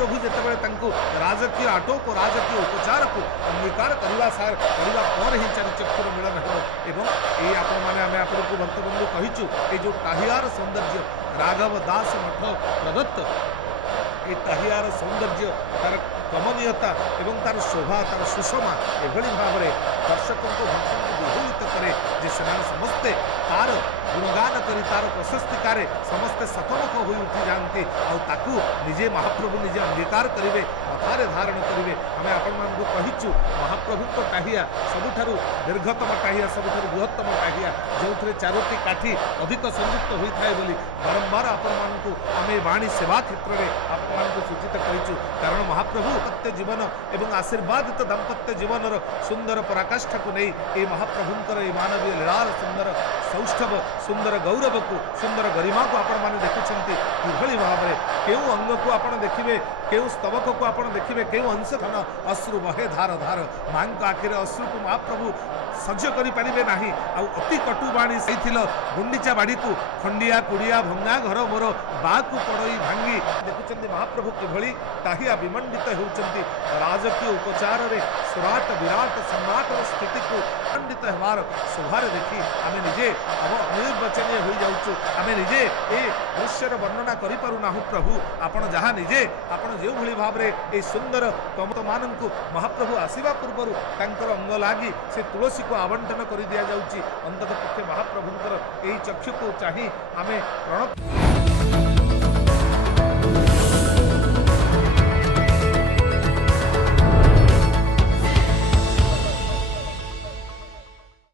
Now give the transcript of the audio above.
महाप्रभु जितेबाला राजकीय आटोप राजकीय उपचार को अंगीकार करने पर ही चारि चक्षुर मिलन एवं ये आपको भक्तबंधु कहीचु ये जो टाहियार सौंदर्य राघव दास मठ प्रदत्त ये टाहियार सौंदर्य तार कमनीयता एवं तार शोभा तार सुषमा एभली भाव में दर्शकों को भक्तों को विहुलित करे जे समस्ते तार गुणगान करी तार प्रशस्तिकारे समस्ते सतमुख हो उठी जाती आकु निजे महाप्रभु निजे अंगीकार करेंगे कथारे धारण करेंगे आम आपण मानक कहीचु महाप्रभु टाहिया सबुठारु दीर्घतम टाहिया सबुठारु बृहत्तम टाहिया जो थे चारोटी काठी अधिक संयुक्त होता है बोली बारंबार आपण मानक आम वाणी सेवा क्षेत्र में आपको सूचित करूँ कारण महाप्रभु दाम्पत्य जीवन एवं आशीर्वादित दाम्पत्य जीवन सुंदर पराकाष्ठा को नहीं ये महाप्रभुंर ये मानवीय लीलार सुंदर सौष्ठव सुंदर गौरव को सुंदर गरिमा को आपण मैंने देखुंट किभली भाव में क्यों अंग को आप देखिए क्यों स्तवक को आप देखिए क्यों अंश खन अश्रु बहे धार धार माँ आखिरे अश्रु को महाप्रभु सह्य करें ना अति कटुबाणी से गुंडीचा बाड़ी को खंडिया कुड़िया भंगा घर मोर बाकू पड़ई भांगी देखुं महाप्रभु किभली टाहिया विमंडित होती राजकीय उपचार रे सुराट विराट सम्राट स्थिति को खंडित होवार शोभार देखी आम निजे अनिर्वचनीय हो जाऊँ आम निजे ये दृश्यर वर्णना करूना प्रभु आपण जहाँ निजे आपण जो भली भाव में ये सुंदर कमत मान महाप्रभु आसवा पूर्व अंग लगी से तुलसी को आवंटन कर दि जाऊँगी अंतत पक्षे महाप्रभुंर यही चक्षु को चाही आम प्रणत